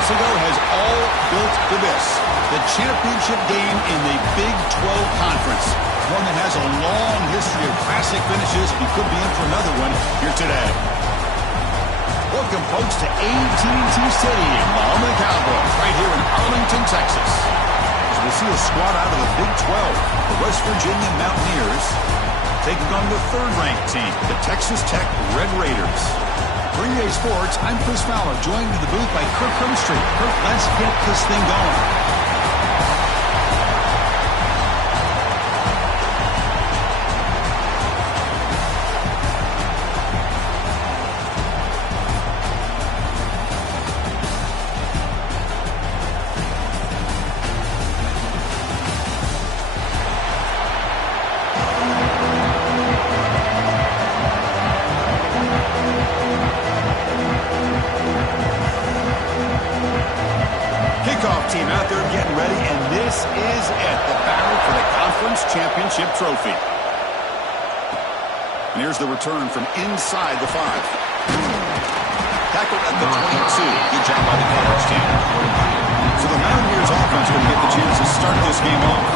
months ago has all built to this. The championship game in the Big 12 Conference. One that has a long history of classic finishes. We could be in for another one here today. Welcome, folks, to AT&T Stadium, the home of the Cowboys, right here in Arlington, Texas. As we see a squad out of the Big 12, the West Virginia Mountaineers, taking on the third-ranked team, the Texas Tech Red Raiders. For EA Sports, I'm Chris Fowler, joined in the booth by Kirk Herbstreit. Kirk, let's get this thing going. Team out there getting ready, and this is it, the battle for the conference championship trophy. And here's the return from inside the 5. Tackled at the 22. Good job by the coverage team. So the Mountaineers offense will get the chance to start this game off.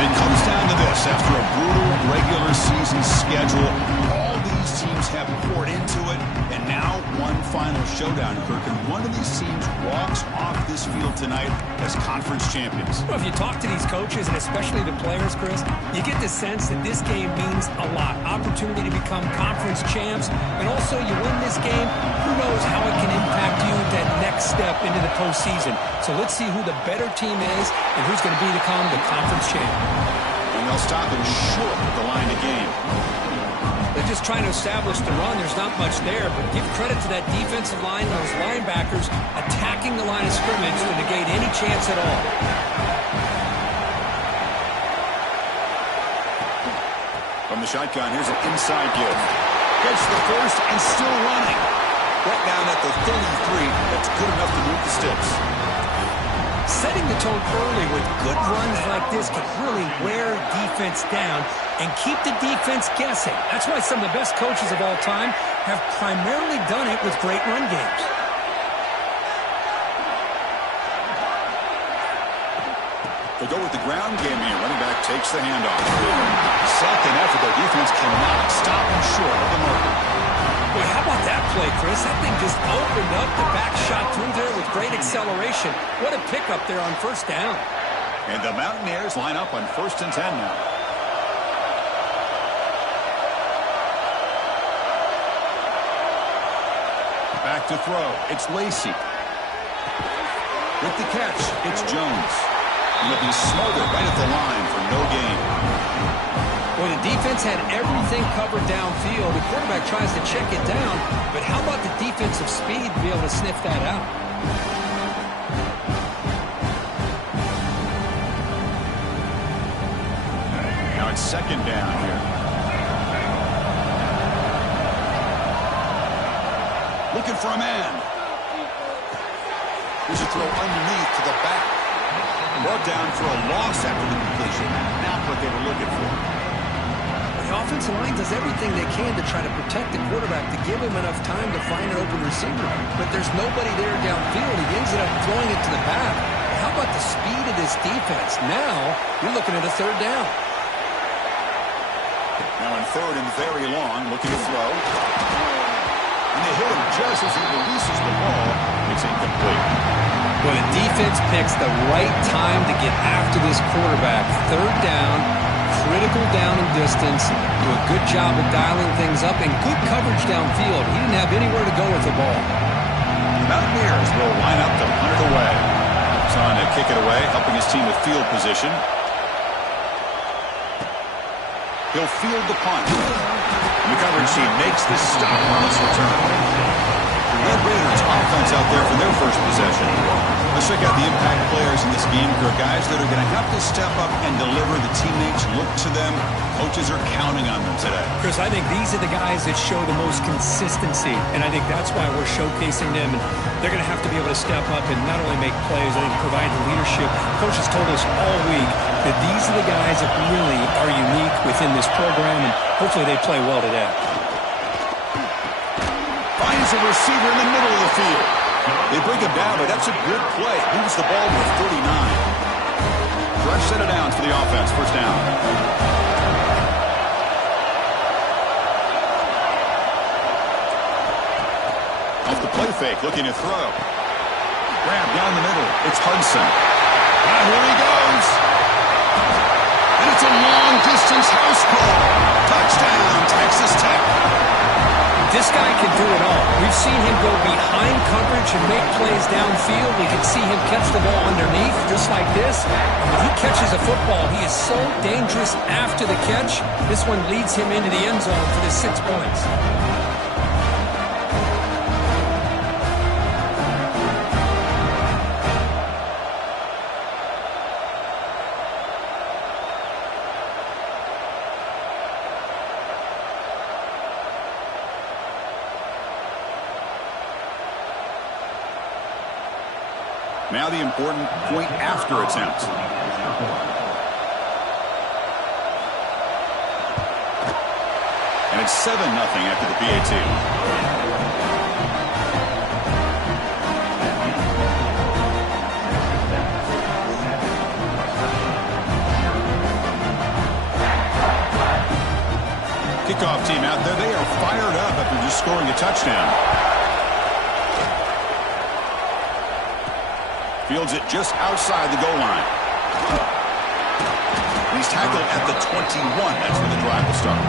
And it comes down to this. After a brutal regular season schedule, all these teams have poured into it, and now one final showdown, Kirk, and one of these teams walks off this field tonight as conference champions. Well, if you talk to these coaches, and especially the players, Chris, you get the sense that this game means a lot. Opportunity to become conference champs, and also you win this game, who knows how it can impact you that next step into the postseason. So let's see who the better team is and who's going to become the conference champ. And they'll stop him short of the line of game. They're just trying to establish the run. There's not much there, but give credit to that defensive line and those linebackers attacking the line of scrimmage to negate any chance at all. From the shotgun, here's an inside give. Gets the first and still running. Brought down at the 33. That's good enough to move the sticks. Setting the tone early with good runs like this can really wear defense down and keep the defense guessing. That's why some of the best coaches of all time have primarily done it with great run games. They go with the ground game here. Running back takes the handoff. Second effort, their defense cannot stop him short of the marker. Boy, how about that play, Chris? That thing just opened up. The back shot through there with great acceleration. What a pickup there on first down. And the Mountaineers line up on 1st and 10 now. Back to throw. It's Lacey. With the catch, it's Jones. And they'll be smothered right at the line for no gain. Boy, the defense had everything covered downfield. The quarterback tries to check it down, but how about the defensive speed to be able to sniff that out? Now it's 2nd down here. Looking for a man. Here's a throw underneath to the back. Brought down for a loss after the completion. Not what they were looking for. The offensive line does everything they can to try to protect the quarterback, to give him enough time to find an open receiver. But there's nobody there downfield. He ends up throwing it to the back. How about the speed of this defense? Now, you're looking at a 3rd down. Now in 3rd and very long, looking to throw. And they hit him just as he releases the ball. It's incomplete. Well, the defense picks the right time to get after this quarterback. 3rd down. Critical down and distance, do a good job of dialing things up, and good coverage downfield. He didn't have anywhere to go with the ball. The Mountaineers will line up to punt it away. He's on to kick it away, helping his team with field position. He'll field the punt. And the coverage team makes the stop on this return. The Red Raiders offense out there for their first possession. Let's check out the impact players in this game, Kirk. Guys that are going to have to step up and deliver. The teammates look to them. Coaches are counting on them today. Chris, I think these are the guys that show the most consistency, and I think that's why we're showcasing them. And they're going to have to be able to step up and not only make plays, I think provide the leadership. Coaches told us all week that these are the guys that really are unique within this program, and hopefully they play well. well today. Finds a receiver in the middle of the field. They bring him down, but that's a good play. Moves the ball to 39. Fresh set of downs for the offense. First down. Off the play fake, looking to throw. Grab down the middle. It's Hudson. And here he goes. And it's a long-distance house call. Touchdown, Texas Tech. This guy can do it all. We've seen him go behind coverage and make plays downfield. We can see him catch the ball underneath, just like this. When he catches a football, he is so dangerous after the catch. This one leads him into the end zone for the 6 points. Now the important point after attempt. And it's 7-0 after the PAT. Kickoff team out there. They are fired up after just scoring a touchdown. Fields it just outside the goal line. He's tackled at the 21. That's where the drive will start.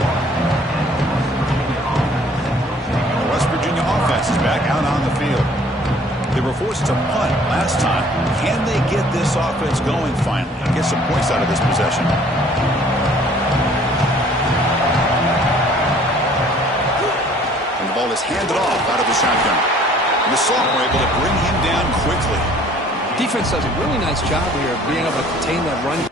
The West Virginia offense is back out on the field. They were forced to punt last time. Can they get this offense going finally and get some points out of this possession? And the ball is handed off out of the shotgun. And the Salt were able to bring him down quickly. Defense does a really nice job here of being able to contain that run.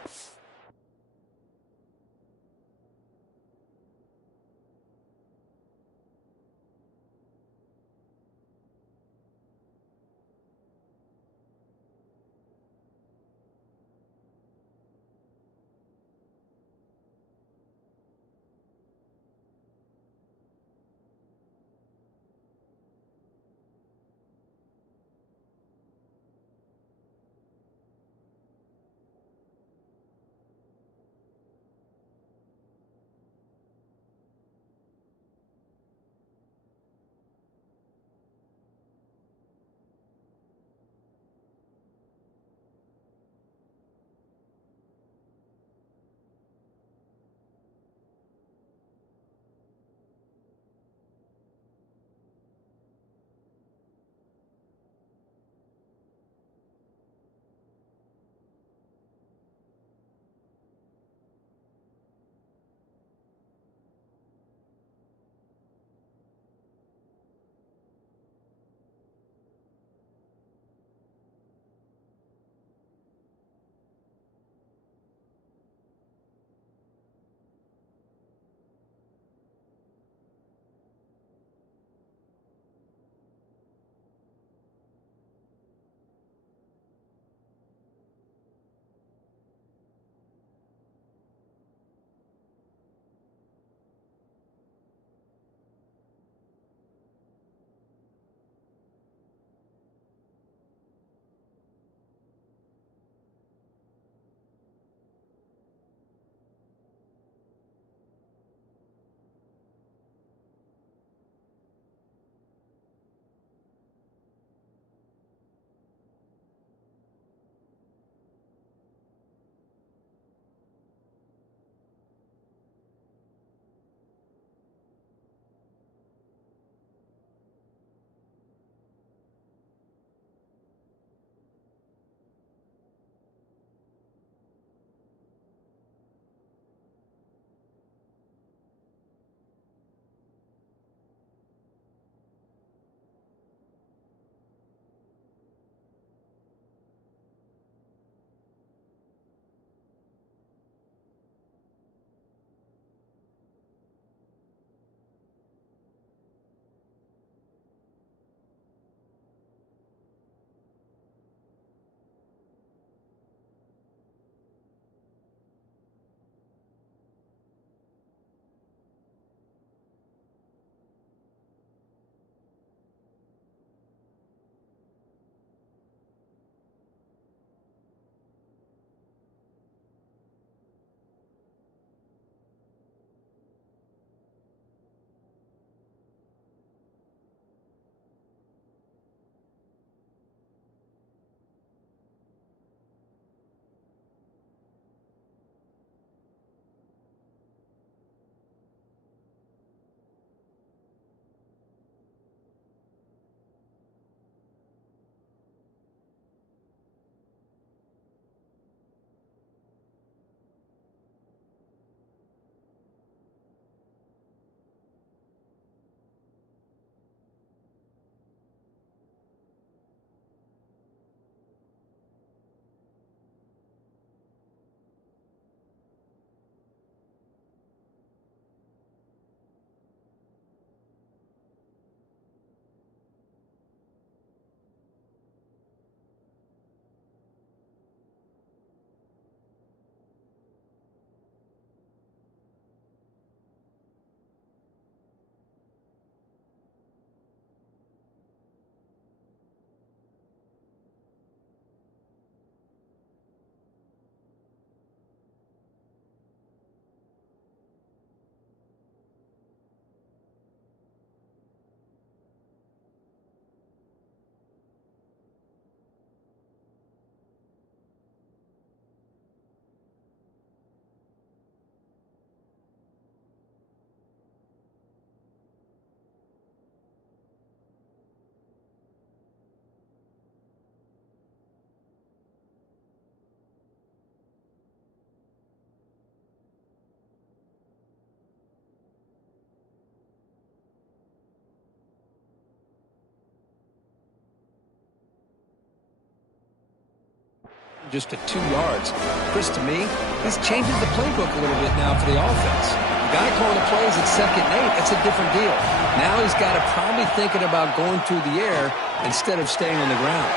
just at 2 yards. Chris, to me, this changes the playbook a little bit now for the offense. The guy calling the plays at 2nd and 8, that's a different deal. Now he's got to probably thinking about going through the air instead of staying on the ground.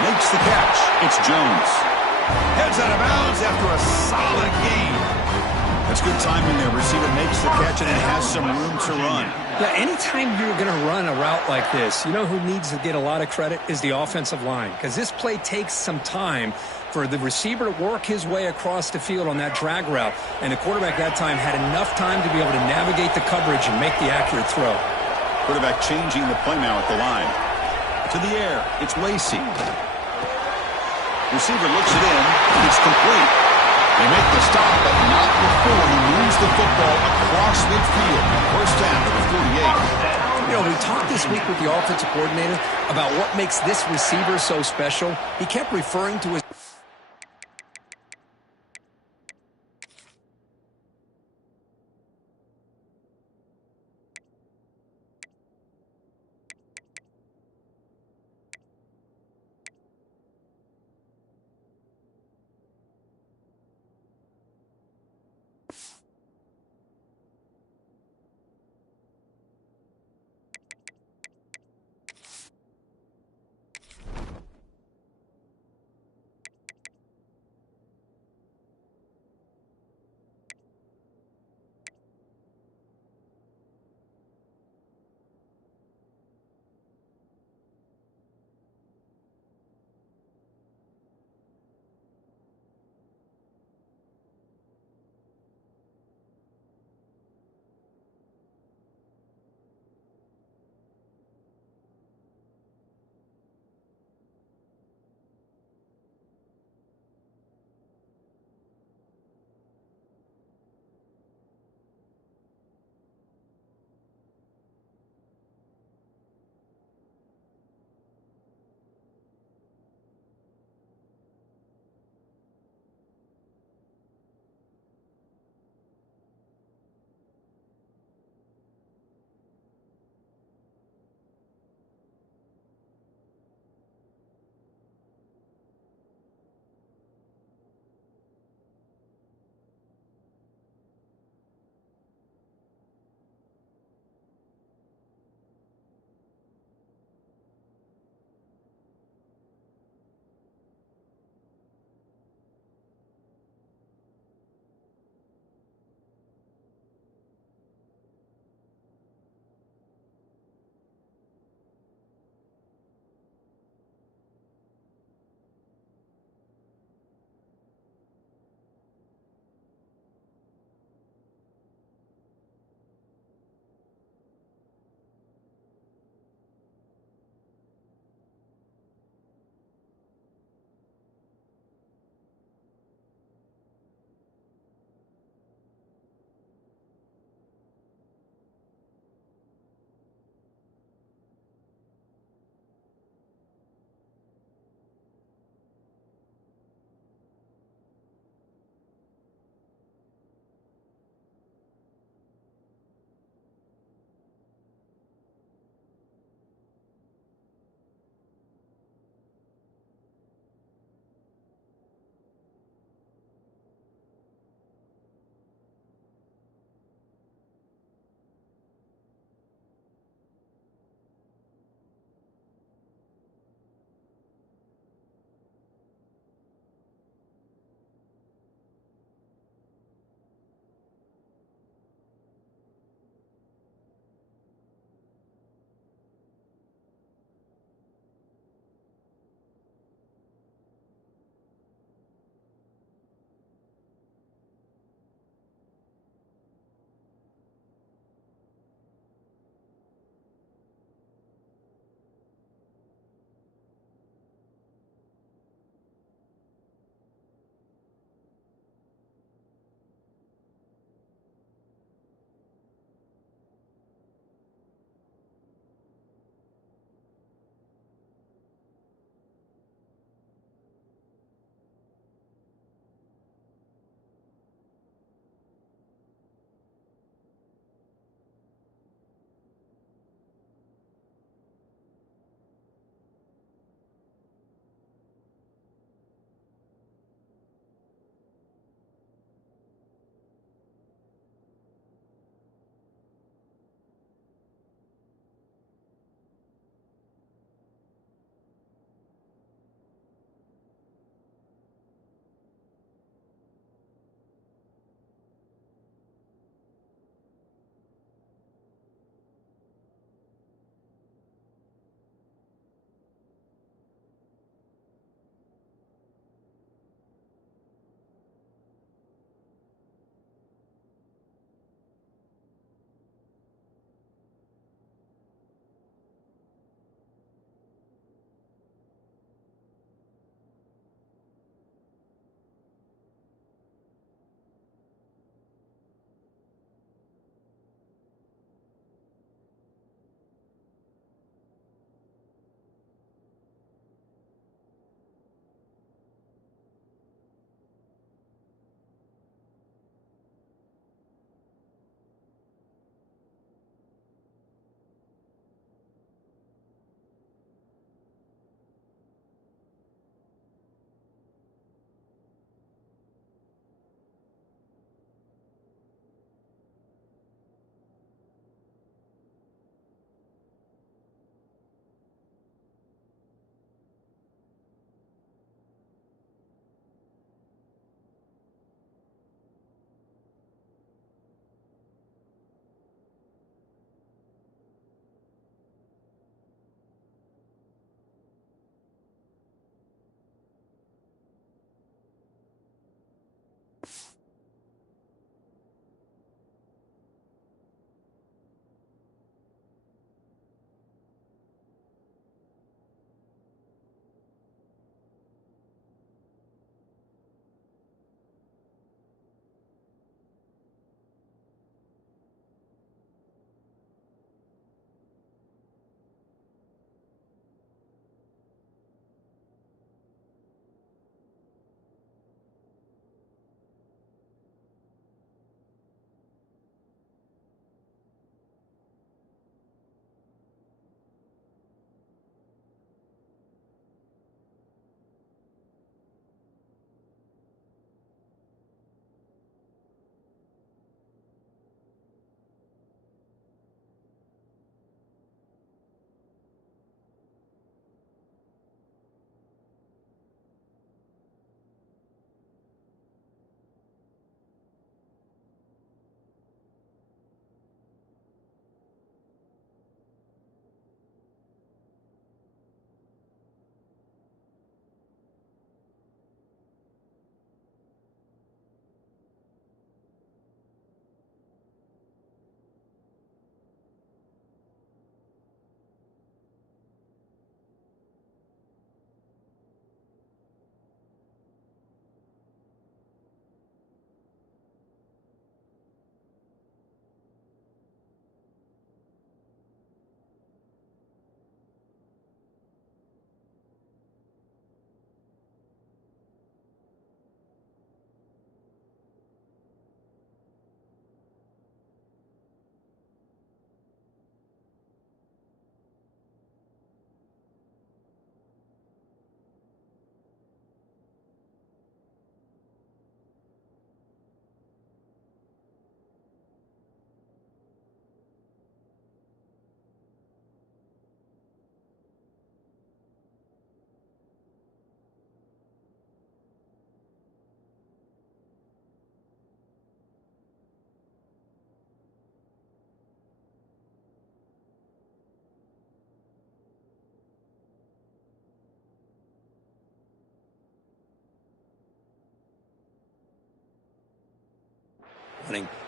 Makes the catch. It's Jones. Heads out of bounds after a solid gain. That's good timing there. Receiver makes the catch and it has some room to run. Yeah, anytime you're going to run a route like this, you know who needs to get a lot of credit is the offensive line, because this play takes some time for the receiver to work his way across the field on that drag route, and the quarterback that time had enough time to be able to navigate the coverage and make the accurate throw. Quarterback changing the play now at the line. To the air, it's Lacey. Receiver looks it in. It's complete. They make the stop, but not before he moves the football across midfield. First down to the 48. You know, we talked this week with the offensive coordinator about what makes this receiver so special. He kept referring to his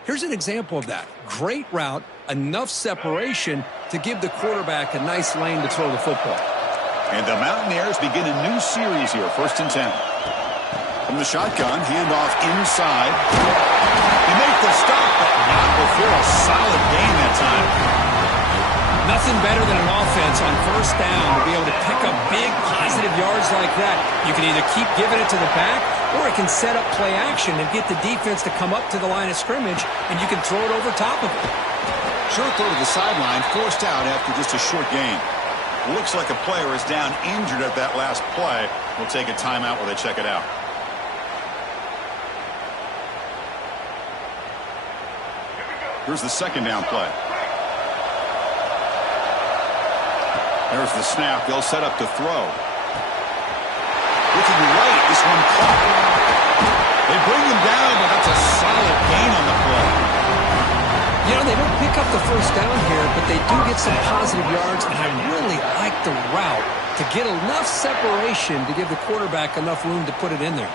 Here's an example of that. Great route, enough separation to give the quarterback a nice lane to throw the football. And the Mountaineers begin a new series here, 1st and 10. From the shotgun, handoff inside. They make the stop, but not before a solid gain that time. Nothing better than an offense on 1st down to be able to pick up big positive yards like that. You can either keep giving it to the back, or it can set up play action and get the defense to come up to the line of scrimmage, and you can throw it over top of it. Short throw to the sideline, forced out after just a short gain. Looks like a player is down injured at that last play. We'll take a timeout while they check it out. Here's the 2nd down play. There's the snap. They'll set up to throw. Looking right. This one caught. They bring him down, but that's a solid gain on the play. You know, they don't pick up the 1st down here, but they do get some positive yards, and I really like the route to get enough separation to give the quarterback enough room to put it in there.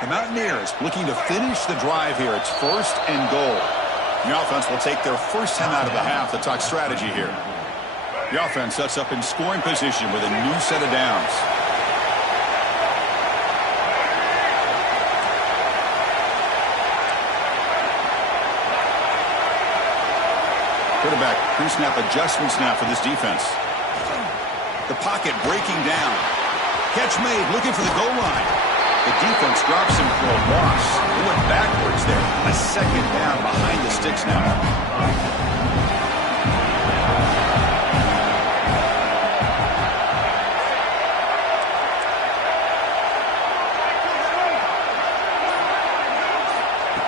The Mountaineers looking to finish the drive here. It's 1st and goal. The offense will take their first time out of the half to talk strategy here. The offense sets up in scoring position with a new set of downs. Quarterback pre-snap adjustments now for this defense. The pocket breaking down. Catch made, looking for the goal line. The defense drops him for a loss. They went backwards there. A 2nd down behind the sticks now.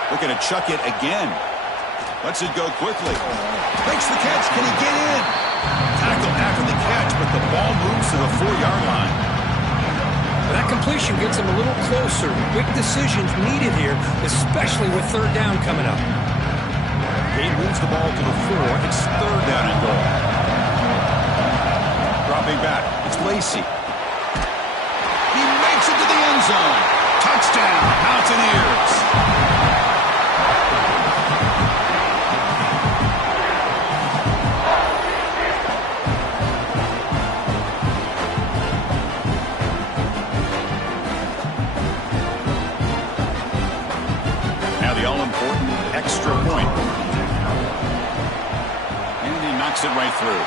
Looking to chuck it again. Lets it go quickly. Makes the catch. Can he get in? Tackle after the catch, but the ball moves to the 4-yard line. That completion gets him a little closer. Quick decisions needed here, especially with 3rd down coming up. He moves the ball to the 4. It's 3rd down and goal. Dropping back. It's Lacey. He makes it to the end zone. Touchdown, Mountaineers. Extra point. And he knocks it right through.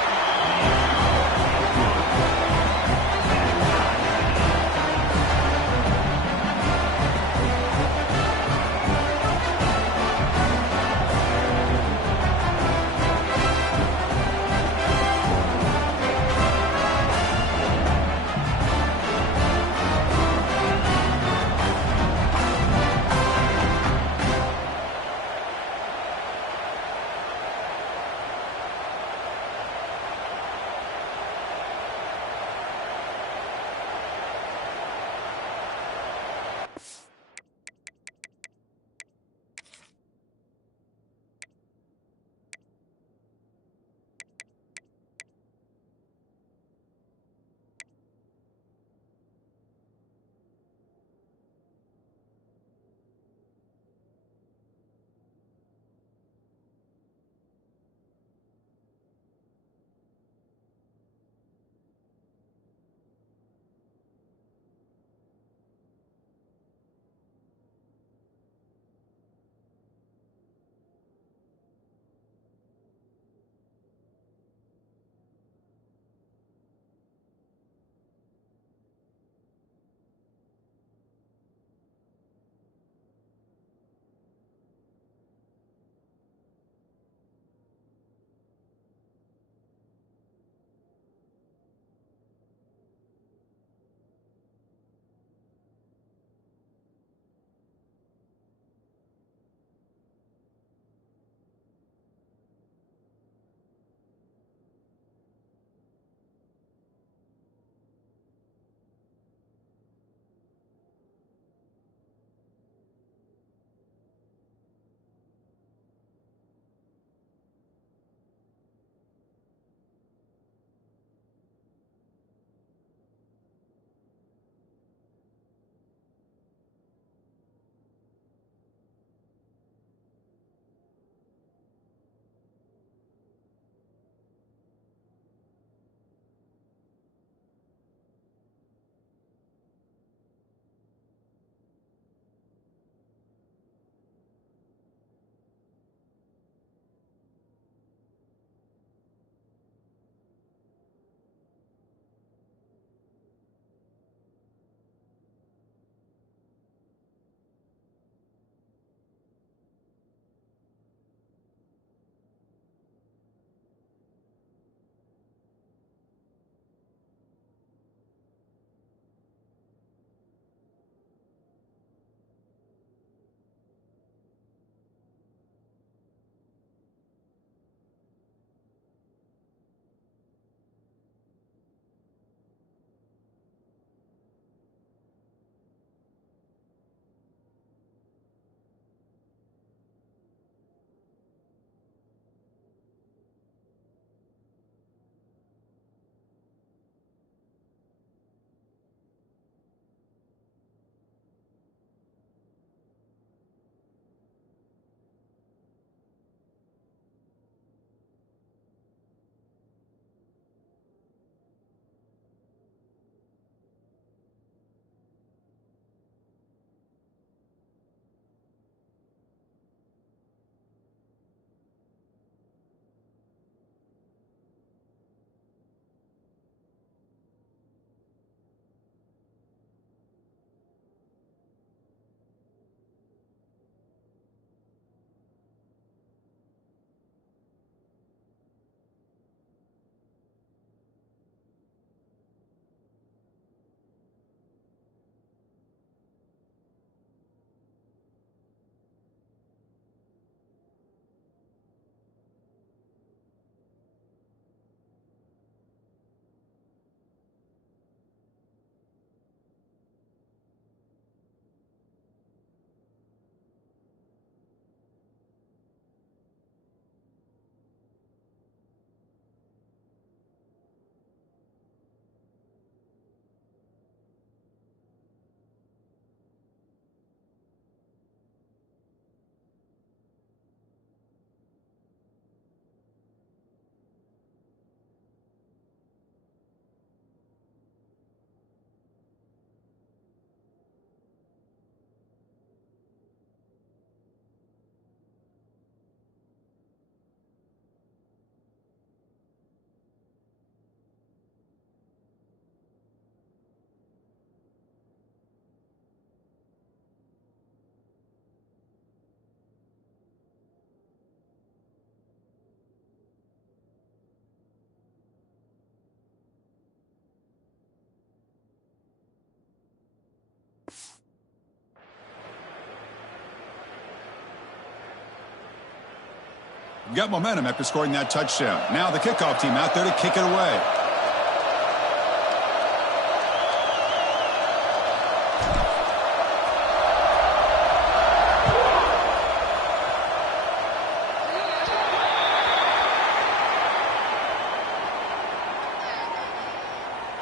Got momentum after scoring that touchdown. Now the kickoff team out there to kick it away.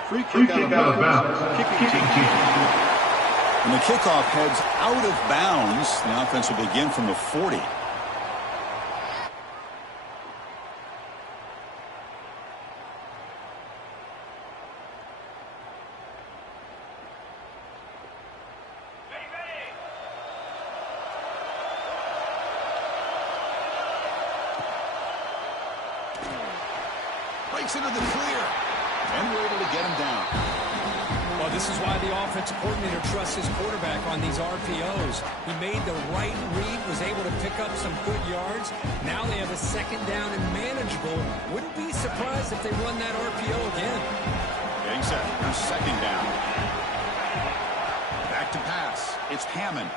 Free kick out of bounds. And the kickoff heads out of bounds. The offense will begin from the 40. Breaks into the clear. And we're able to get him down. Well, this is why the offensive coordinator trusts his quarterback on these RPOs. He made the right read, was able to pick up some good yards. Now they have a second down and manageable. Wouldn't be surprised if they run that RPO again. Getting set. Here's second down. Back to pass. It's Hammond.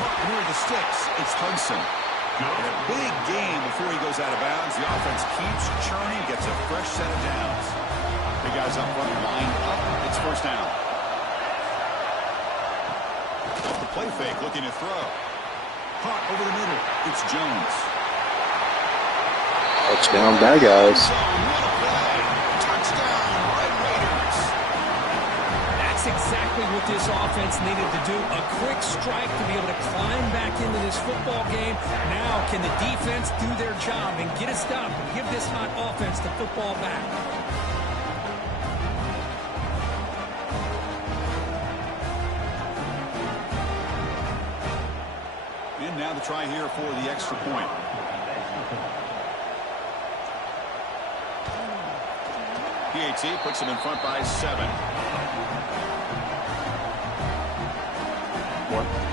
Caught near the sticks. It's Hudson. In a big game before he goes out of bounds. The offense keeps churning, gets a fresh set of downs. Big guys up front, lined up. It's first down. Off the play fake, looking to throw. Caught over the middle. It's Jones. Touchdown, bad guys. What a play. Touchdown, Red Raiders. That's exactly what this offense needed to do. A quick strike to be able to climb back into this football game. Now, can the defense do their job and get a stop and give this hot offense the football back? And now the try here for the extra point. PAT puts him in front by 7.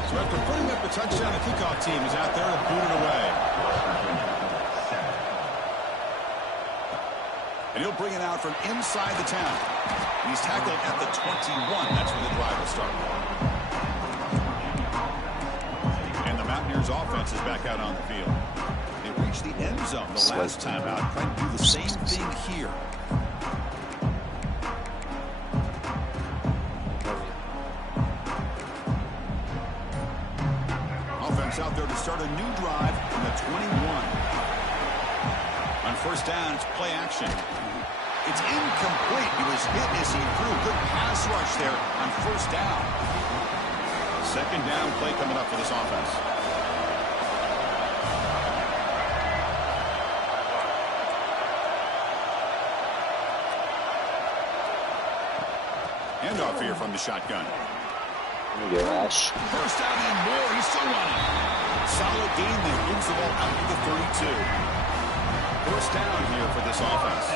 So after putting up the touchdown, the kickoff team is out there to boot it away. And he'll bring it out from inside the 10. He's tackled at the 21. That's where the drive will start. And the Mountaineers offense is back out on the field. They reached the end zone the last time out. Trying to do the same thing here. Out there to start a new drive from the 21. On first down, it's play action. It's incomplete. He was hit as he threw. Good pass rush there on first down. Second down play coming up for this offense. Handoff here from the shotgun. There you go, Ash. First down and more. He's still running. Solid gain there. Moves the ball out to the 32. First down here for this offense.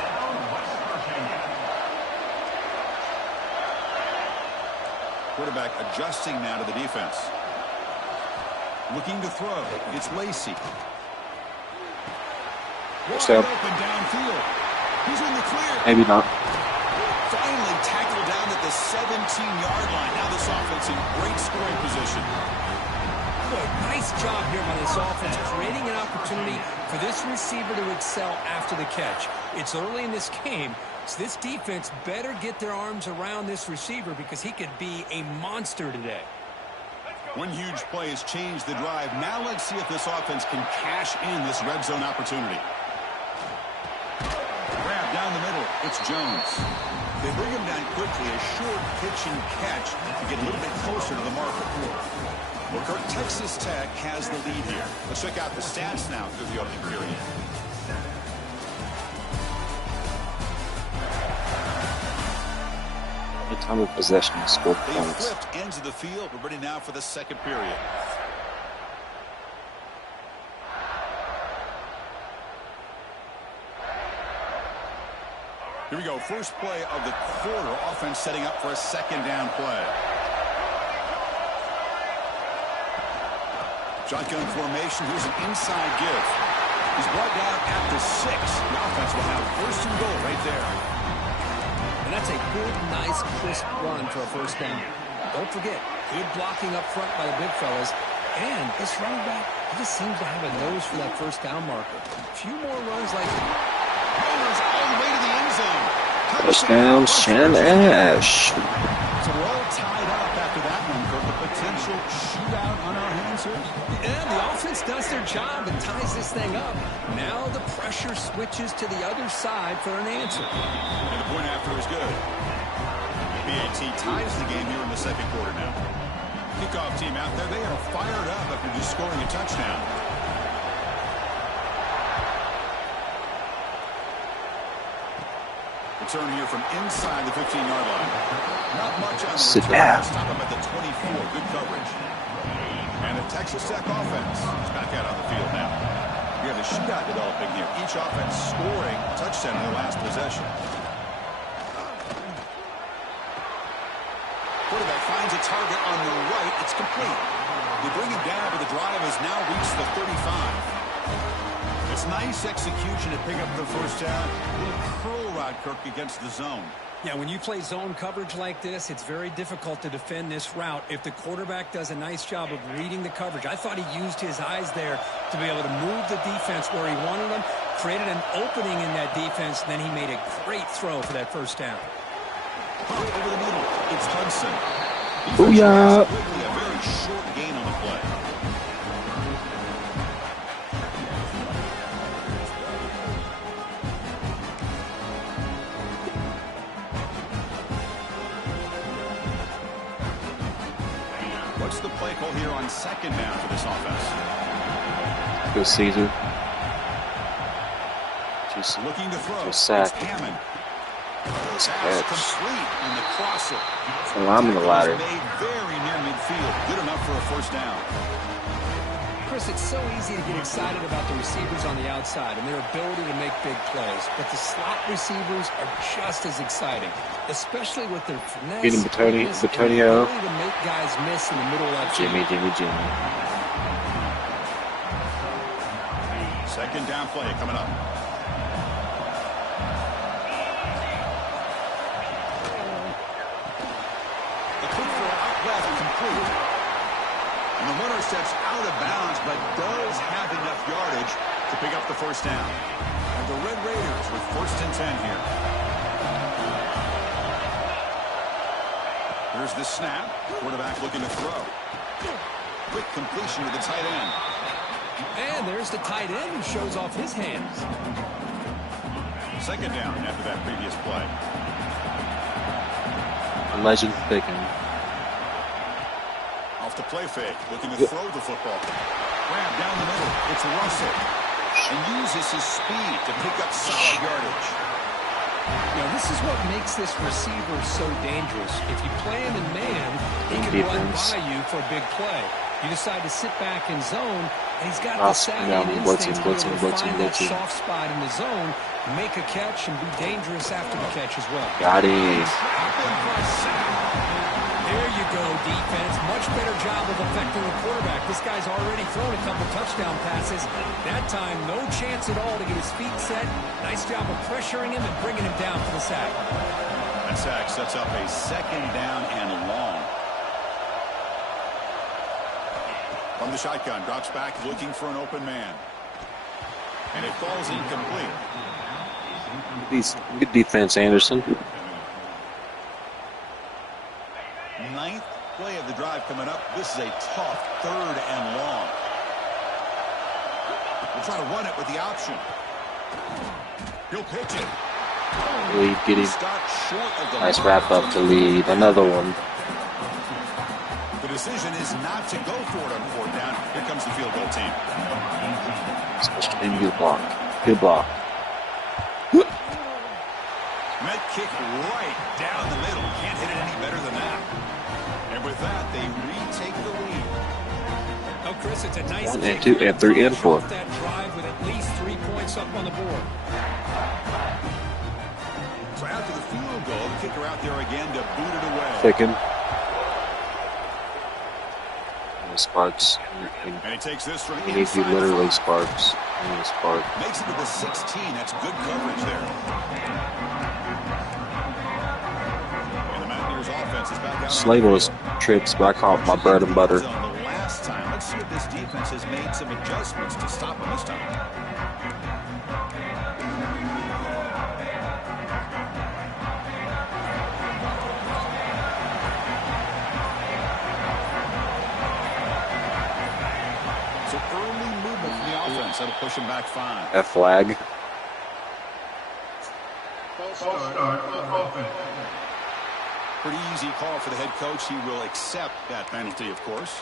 Quarterback adjusting now to the defense. Looking to throw. It's Lacey. Wide open downfield. He's in the clear. Maybe not. Finally tackled down at the 17-yard line. Now this offense in great scoring position. Boy, nice job here by this offense, creating an opportunity for this receiver to excel after the catch. It's early in this game, so this defense better get their arms around this receiver because he could be a monster today. One huge play has changed the drive. Now let's see if this offense can cash in this red zone opportunity. Grab down the middle. It's Jones. They bring him down quickly, a short pitch and catch to get a little bit closer to the marker. Well, Kirk, Texas Tech has the lead here. Let's check out the stats now through the opening period. The time of possession is 4 They points. flipped ends of the field. We're ready now for the second period. Here we go. First play of the quarter. Offense setting up for a second down play. Shotgun formation. Here's an inside give. He's brought down at the 6. The offense will have first and goal right there. And that's a good, nice, crisp run for a first down. Don't forget, good blocking up front by the big fellas. And this running back, He just seems to have a nose for that first down marker. A few more runs like that. All the way to the end zone. Touchdown, Shannon Ash. So we're all tied up after that one, Kirk. A potential shootout on our hands here. And the offense does their job and ties this thing up. Now the pressure switches to the other side for an answer. And the point after is good. BAT ties the game here in the second quarter now. Kickoff team out there, they are fired up after just scoring a touchdown. Returning here from inside the 15-yard line. Not much on the Sit return. down. Stop him at the 24. Good coverage. And the Texas Tech offense is back out on the field now. We have a shootout developing here. Each offense scoring a touchdown in their last possession. Quarterback finds a target on the right. It's complete. They bring him down, but the drive has now reached the 35. It's nice execution to pick up the first down. A little curl rod, Kirk, against the zone. Yeah, when you play zone coverage like this, it's very difficult to defend this route if the quarterback does a nice job of reading the coverage. I thought he used his eyes there to be able to move the defense where he wanted them, created an opening in that defense, and then he made a great throw for that first down. Over the middle, it's Hudson. Booyah! Quickly, a very short gain on the play. What's the play call here on second down for this offense? Go Caesar. Just Looking to throw. Just sack. It's Hammond. Nice Pass catch. complete on the crosser. I'm in the ladder. Made very near midfield. Good enough for a first down. Chris, it's so easy to get excited about the receivers on the outside and their ability to make big plays, but the slot receivers are just as exciting, especially with their finesse, Get him, quickness, and Batonio. ability to make guys miss in the middle of that Jimmy. Second down play coming up. The quick throw out left complete. And the runner steps out of bounds, but does have enough yardage to pick up the first down. And the Red Raiders with 1st and 10 here. Here's the snap. Quarterback looking to throw. Quick completion to the tight end. And there's the tight end who shows off his hands. Second down after that previous play. Legend picking. Off the play fake, looking to throw the football. Grab down the middle. It's Russell. And uses his speed to pick up solid yardage. Now, this is what makes this receiver so dangerous. If you play him in man, he can run by you for a big play. You decide to sit back in zone, and he's got the savvy and instinct to be able to find that soft spot in the zone, make a catch, and be dangerous after the catch as well. Got him. There you go, defense. Much better job of affecting the quarterback. This guy's already thrown a couple touchdown passes. That time, no chance at all to get his feet set. Nice job of pressuring him and bringing him down for the sack. That sack sets up a second down and long. From the shotgun, drops back looking for an open man. And it falls incomplete. Good defense, Anderson. Ninth play of the drive coming up. This is a tough 3rd and long. We'll try to run it with the option. He'll pitch it. Lead, get him. Start short of the Nice mark. wrap up to lead. Another one. The decision is not to go for it on 4th down. Here comes the field goal team. Good block. Good block. Met kick right down the middle. Can't hit it any better than that. And with that, they retake the lead. Oh, Chris, it's a nice 1 and 2 and 3 and 4. That drive with at least 3 points up on the board. So after the field goal, the kicker out there again to boot it away. Thicken. Sparks. And he takes this from He needs to be inside the literally 5. Sparks. Spark. Makes it to the 16. That's good coverage there. And the Mountaineers offense is back out. Slaveless trips, but I call it my bread and butter. The last time. Let's see if this defense has made some adjustments to stop him this time. So early movement from the offense. That'll push him back 5. That flag. Pretty easy call for the head coach. He will accept that penalty, of course.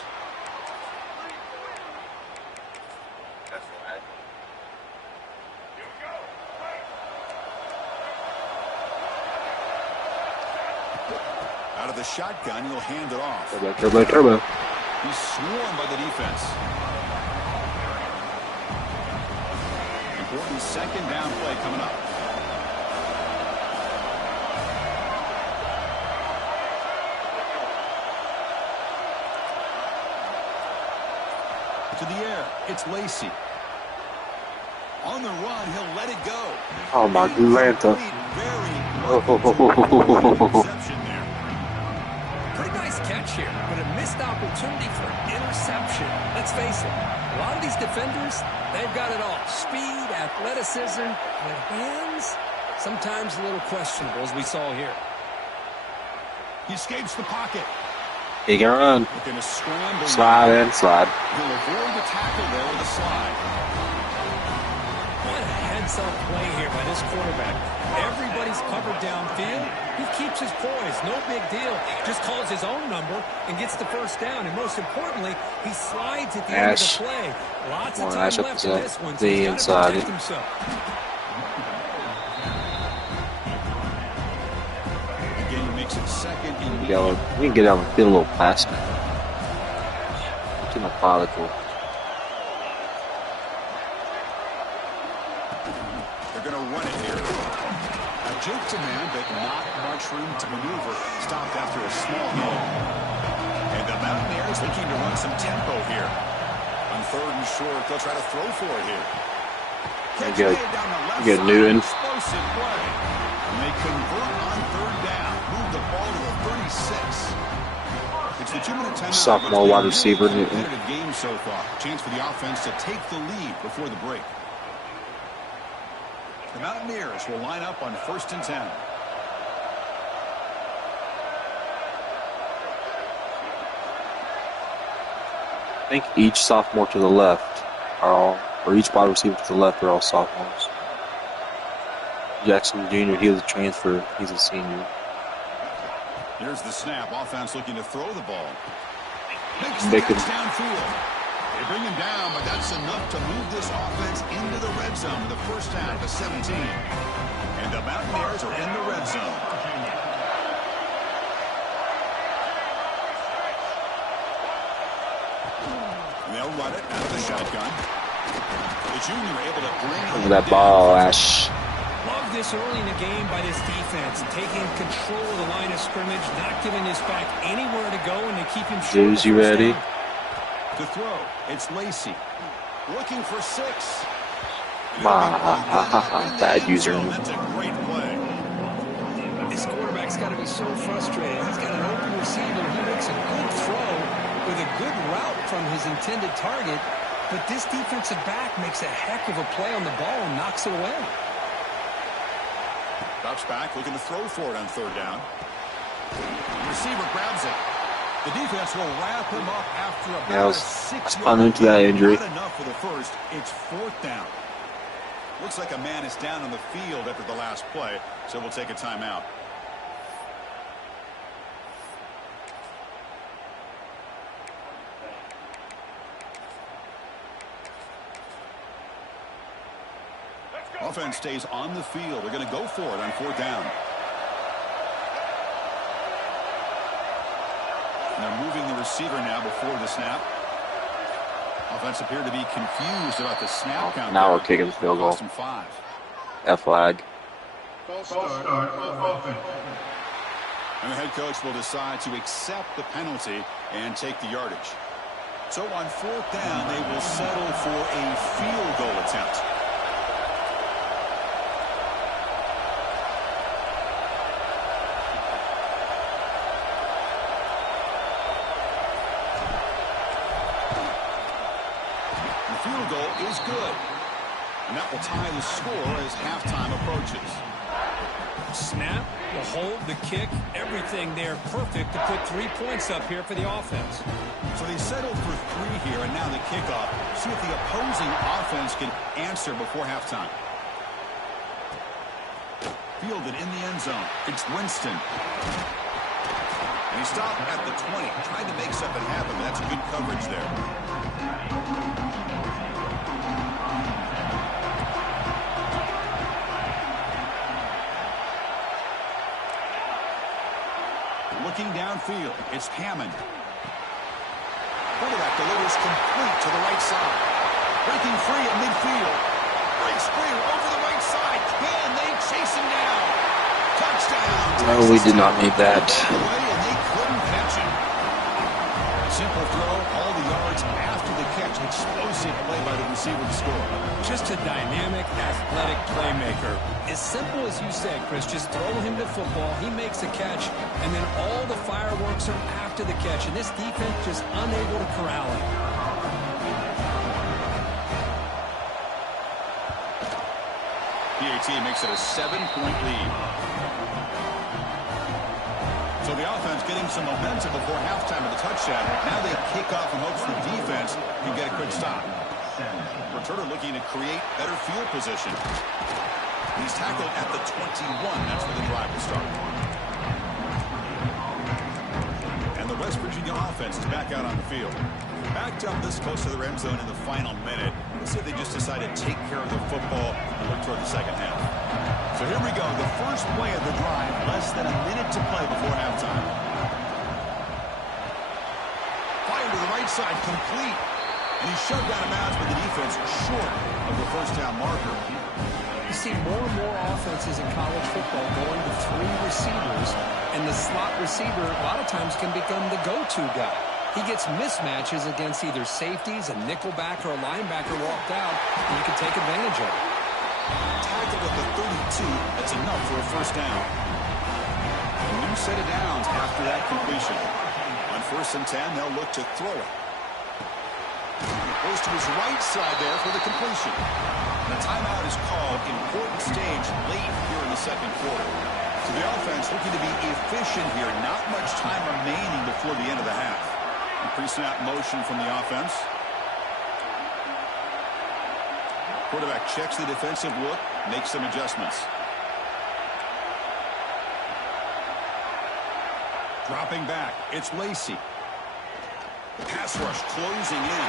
Out of the shotgun, he'll hand it off. Turbo, turbo, turbo. He's swarmed by the defense. Important second down play coming up. To the air, it's Lacey. On the run, he'll let it go. Oh my Atlanta. Interception there. Pretty nice catch here, but a missed opportunity for interception. Let's face it, a lot of these defenders, they've got it all. Speed, athleticism, but hands, sometimes a little questionable, as we saw here. He escapes the pocket. He can run. Looking to scramble. Slide and slide. He'll avoid the tackle there with a slide. What a heads-up play here by this quarterback. Everybody's covered downfield. He keeps his poise. No big deal. Just calls his own number and gets the first down. And most importantly, he slides at the end of the play. Lots of time left in this one, so he's got to protect himself. Again, he makes it second and We can get out and feel a little plastic. Too methodical. they're going to run it here. A juke to man, but not much room to maneuver. Stopped after a small hole. And the Mountaineers looking to run some tempo here. On 3rd and short, they'll try to throw for it here. Good. Good, Newton. Explosive play. And they convert on 3rd down. Move the ball to the 36. It's the 2-minute timeout. Sophomore wide receiver, Newton. Competitive game so far. Chance for the offense to take the lead before the break. The Mountaineers will line up on 1st and 10. I think each sophomore to the left are all, or each wide receiver to the left are all sophomores. Jackson Jr., he was a transfer. He's a senior. Here's the snap. Offense looking to throw the ball. They could downfield. They bring him down, but that's enough to move this offense into the red zone with the first down to 17. And the Mountaineers are in the red zone. And they'll run it out of the shotgun. The junior able to bring Look at that ball, Ash. Love this early in the game by this defense, taking control of the line of scrimmage, not giving this back anywhere to go, and they keep him short. Zeus, you ready? To throw, it's Lacey. Looking for 6. Bad user. That's a great play. This quarterback's got to be so frustrated. He's got an open receiver. He makes a good throw with a good route from his intended target, but this defensive back makes a heck of a play on the ball and knocks it away. Drops back, looking to throw for it on 3rd down. The receiver grabs it. The defense will wrap him up after about a 6-yard into that injury. Not enough for the first. It's 4th down. Looks like a man is down on the field after the last play, so we'll take a timeout. Offense stays on the field. They're going to go for it on 4th down. And they're moving the receiver now before the snap. Offense appeared to be confused about the snap count. Now we're kicking the field goal. 5. That flag. And the head coach will decide to accept the penalty and take the yardage. So on 4th down, they will settle for a field goal attempt. And that will tie the score as halftime approaches. Snap, the hold, the kick, everything there perfect to put 3 points up here for the offense. So they settled for 3 here, and now the kickoff. See if the opposing offense can answer before halftime. Fielded in the end zone. It's Winston. And he stopped at the 20. Tried to make something happen, but that's good coverage there. Looking downfield, it's Hammond. Quarterback delivers complete to the right side. Breaking free at midfield. Breaks free over the right side. Can they chase him down? Touchdown. No, we did not need that. And they couldn't catch him. Simple throw, all the yards after the catch. Explosive play by the receiver to score. Just a dynamic, athletic playmaker. As simple as you said, Chris, just throw him to football, he makes a catch, and then all the fireworks are after the catch, and this defense just unable to corral him. BAT makes it a 7-point lead. So the offense getting some momentum before halftime with a touchdown. Now they kick off in hopes the defense can get a quick stop. Returner looking to create better field position. He's tackled at the 21. That's where the drive will start. And the West Virginia offense is back out on the field. Backed up this close to the end zone in the final minute. Let's see if they just decide to take care of the football and look toward the second half. So here we go. The first play of the drive. Less than a minute to play before halftime. Fire to the right side. Complete. And he's shoved out of bounds by the defense short of the first down marker. You see more and more offenses in college football going to 3 receivers, and the slot receiver a lot of times can become the go-to guy. He gets mismatches against either safeties, a nickelback, or a linebacker walked out, and you can take advantage of it. Tackled at the 32. That's enough for a first down. A new set of downs after that completion. On 1st and 10, they'll look to throw it. Goes to his right side there for the completion. And a timeout is called. Important stage late here in the second quarter. So the offense looking to be efficient here. Not much time remaining before the end of the half. Pre-snap motion from the offense. Quarterback checks the defensive look, makes some adjustments. Dropping back, it's Lacey. Pass rush closing in.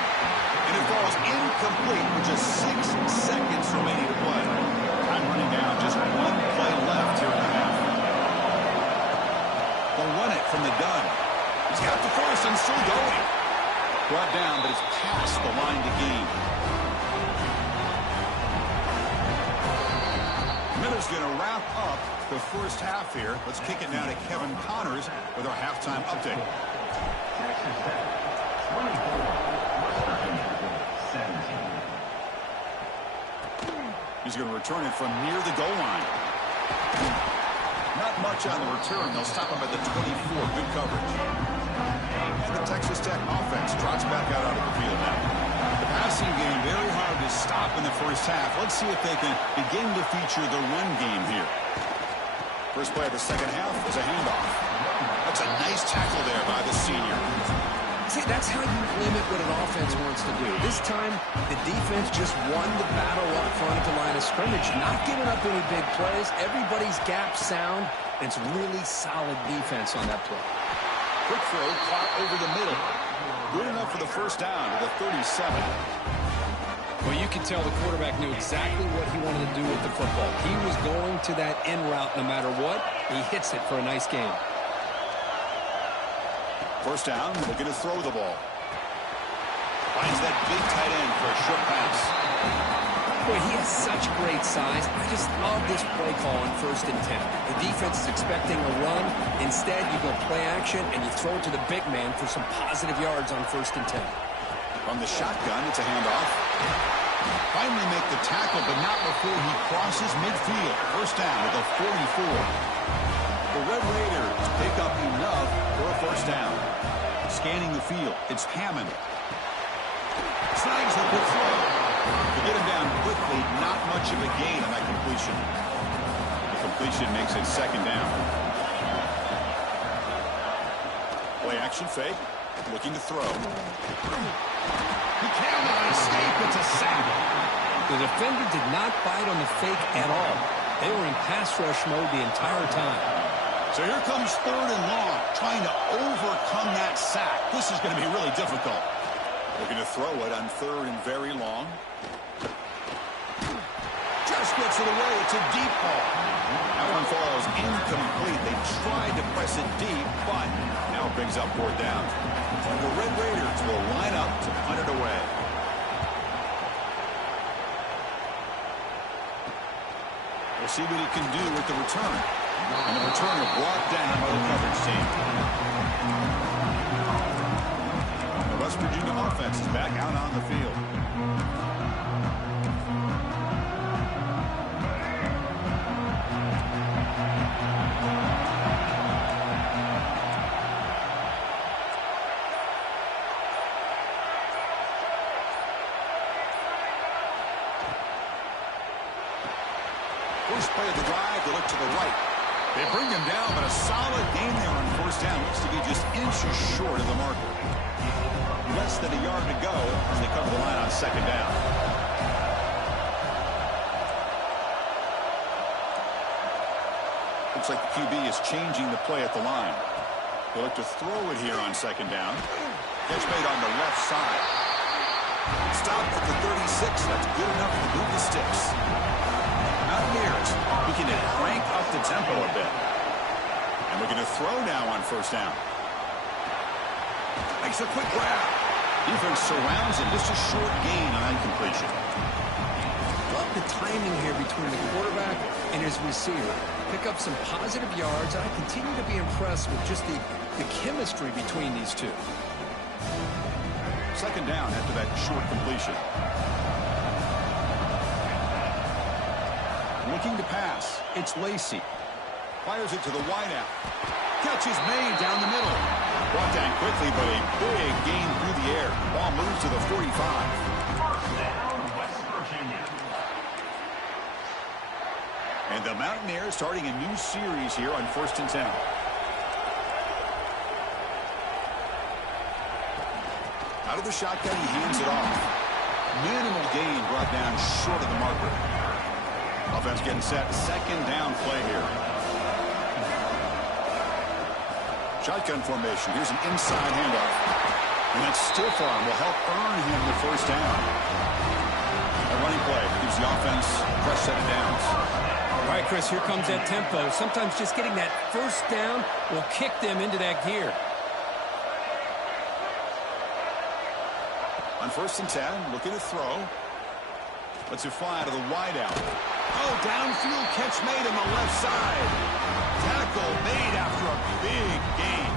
And it falls incomplete with just 6 seconds remaining to play. Time running down, just 1 play left here in the half. They'll run it from the gun. He's got the first and still going. Brought down, but it's past the line to gain. Miller's going to wrap up the first half here. Let's kick it now to Kevin Connors with our halftime update. He's going to return it from near the goal line. Not much on the return. They'll stop him at the 24. Good coverage. And the Texas Tech offense trots back out onto the field now. The passing game very hard to stop in the first half. Let's see if they can begin to feature the run game here. First play of the second half is a handoff. That's a nice tackle there by the senior. See, that's how you limit what an offense wants to do. This time, the defense just won the battle up front at the line of scrimmage, not giving up any big plays. Everybody's gap sound, and it's really solid defense on that play. Quick throw caught over the middle. Good enough for the first down to the 37. Well, you can tell the quarterback knew exactly what he wanted to do with the football. He was going to that in route no matter what. He hits it for a nice game. First down, looking to throw the ball. Finds that big tight end for a short pass. Boy, he has such great size. I just love this play call on 1st and 10. The defense is expecting a run. Instead, you go play action, and you throw it to the big man for some positive yards on 1st and 10. From the shotgun, it's a handoff. Finally make the tackle, but not before he crosses midfield. First down with a 44. The Red Raiders pick up enough for a first down. Scanning the field, it's Hammond. Snags the quick throw. To get him down quickly Basically, not much of a gain on that completion. The completion makes it second down. Play action fake. Looking to throw. He cannot escape. It's a sack. The defender did not bite on the fake at all. They were in pass rush mode the entire time. So here comes third and long, trying to overcome that sack. This is going to be really difficult. Looking to throw it on third and very long. Just gets it away. It's a deep ball. That one falls incomplete. They tried to press it deep, but now it brings up fourth down. And the Red Raiders will line up to punt it away. We'll see what he can do with the return. And the returner brought down by the coverage team. The West Virginia offense is back out on the field. First play of the drive, they look to the right. They bring him down, but a solid gain there on first down. Looks to be just inches short of the marker. Less than a yard to go as they cover the line on second down. Looks like the QB is changing the play at the line. They look to throw it here on second down. Catch made on the left side. Stopped at the 36. That's good enough to move the sticks. Mountaineers looking to crank up the tempo a bit. And looking to throw now on first down. Makes a quick grab. Defense surrounds him. Just a short gain on incompletion. Love the timing here between the quarterback and his receiver. Pick up some positive yards. I continue to be impressed with just the chemistry between these two. Second down after that short completion. Looking to pass. It's Lacey. Fires it to the wideout. Catch is made down the middle. Brought down quickly, but a big gain through the air. Ball moves to the 45. First down, West Virginia. And the Mountaineers starting a new series here on 1st and 10. Out of the shotgun, he hands it off. Minimal gain brought down short of the marker. Offense getting set. Second down play here. Shotgun formation. Here's an inside handoff. And that stiff arm will help earn him the first down. A running play gives the offense a fresh set of downs. All right, Chris, here comes that tempo. Sometimes just getting that first down will kick them into that gear. On 1st and 10, looking to throw. Lets it fly to the wideout. Oh, downfield catch made on the left side. Tackle made after a big gain.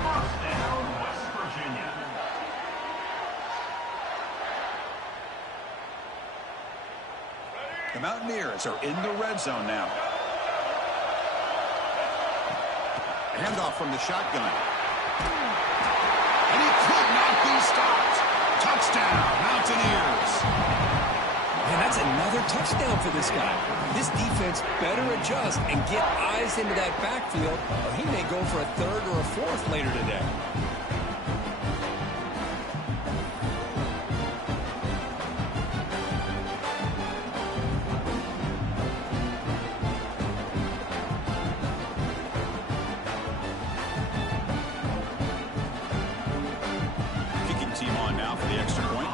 First down, West Virginia. The Mountaineers are in the red zone now. Handoff from the shotgun. And he could not be stopped. Touchdown, Mountaineers. And that's another touchdown for this guy. This defense better adjust and get eyes into that backfield, or he may go for a third or a fourth later today. Kicking team on now for the extra point.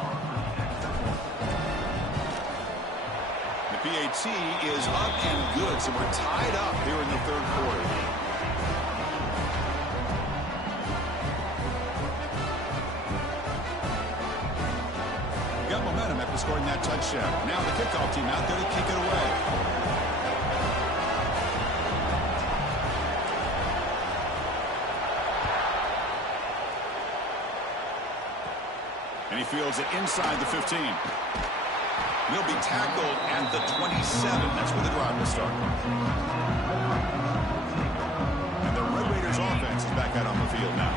PAT is up and good, so we're tied up here in the third quarter. Got momentum after scoring that touchdown. Now the kickoff team out there to kick it away. And he fields it inside the 15. He'll be tackled at the 27. That's where the drive will start. And the Red Raiders offense is back out on the field now.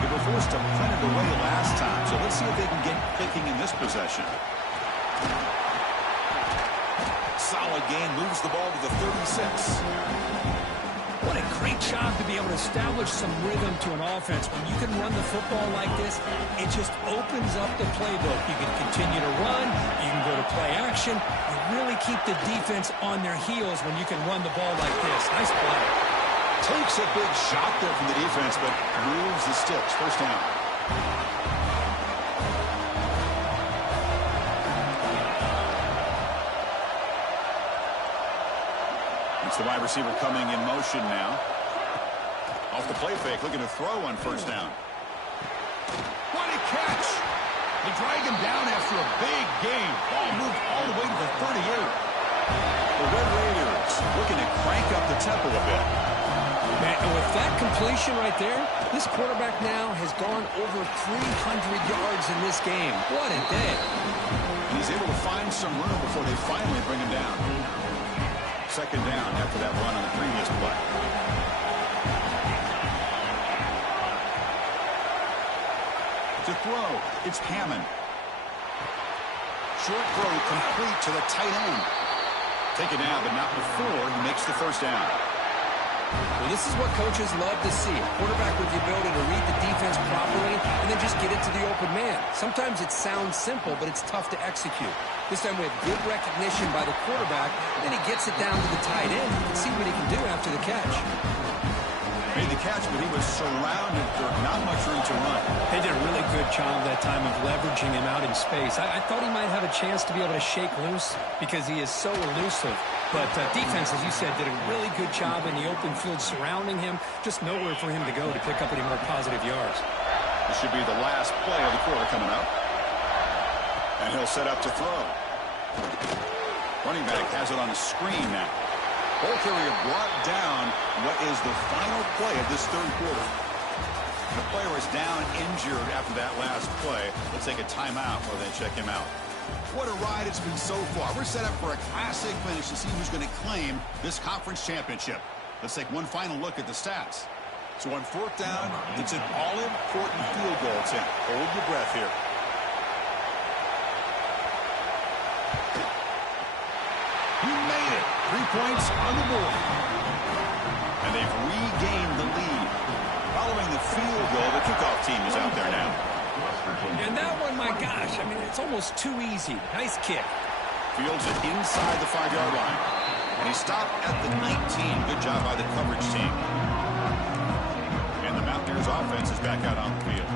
They were forced to punt it away last time, so let's see if they can get clicking in this possession. solid gain, moves the ball to the 36. What a great job to be able to establish some rhythm to an offense. When you can run the football like this, it just opens up the playbook. You can continue to run. You can go to play action. You really keep the defense on their heels when you can run the ball like this. Nice play. Takes a big shot there from the defense, but moves the sticks. First down. It's the wide receiver coming in motion now. Off the play fake, looking to throw on first down. What a catch! They drag him down after a big gain. Ball moved all the way to the 38. The Red Raiders looking to crank up the tempo a bit. Man, and with that completion right there, this quarterback now has gone over 300 yards in this game. What a day. And he's able to find some room before they finally bring him down. Second down after that run on the previous play. To throw, it's Hammond. Short throw complete to the tight end. Take it down, but not before he makes the first down. Well, this is what coaches love to see. A quarterback with the ability to read the defense properly and then just get it to the open man. Sometimes it sounds simple, but it's tough to execute. This time we have good recognition by the quarterback, and then he gets it down to the tight end. You can see what he can do after the catch. Made the catch, but he was surrounded for not much room to run. They did a really good job that time of leveraging him out in space. I thought he might have a chance to be able to shake loose because he is so elusive. But defense, as you said, did a really good job in the open field surrounding him. Just nowhere for him to go to pick up any more positive yards. This should be the last play of the quarter coming up. And he'll set up to throw. Running back has it on the screen now. Ball carrier brought down what is the final play of this third quarter. The player is down injured after that last play. Let's take a timeout while they check him out. What a ride it's been so far. We're set up for a classic finish to see who's going to claim this conference championship. Let's take one final look at the stats. So on fourth down, it's an all-important field goal attempt. Hold your breath here. He made it. 3 points on the board. And they've regained the lead. Following the field goal, the kickoff team is out there now. And that one, my gosh, I mean, it's almost too easy. Nice kick. Fields it inside the 5-yard line. And he stopped at the 19. Good job by the coverage team. And the Mountaineers offense is back out on the field.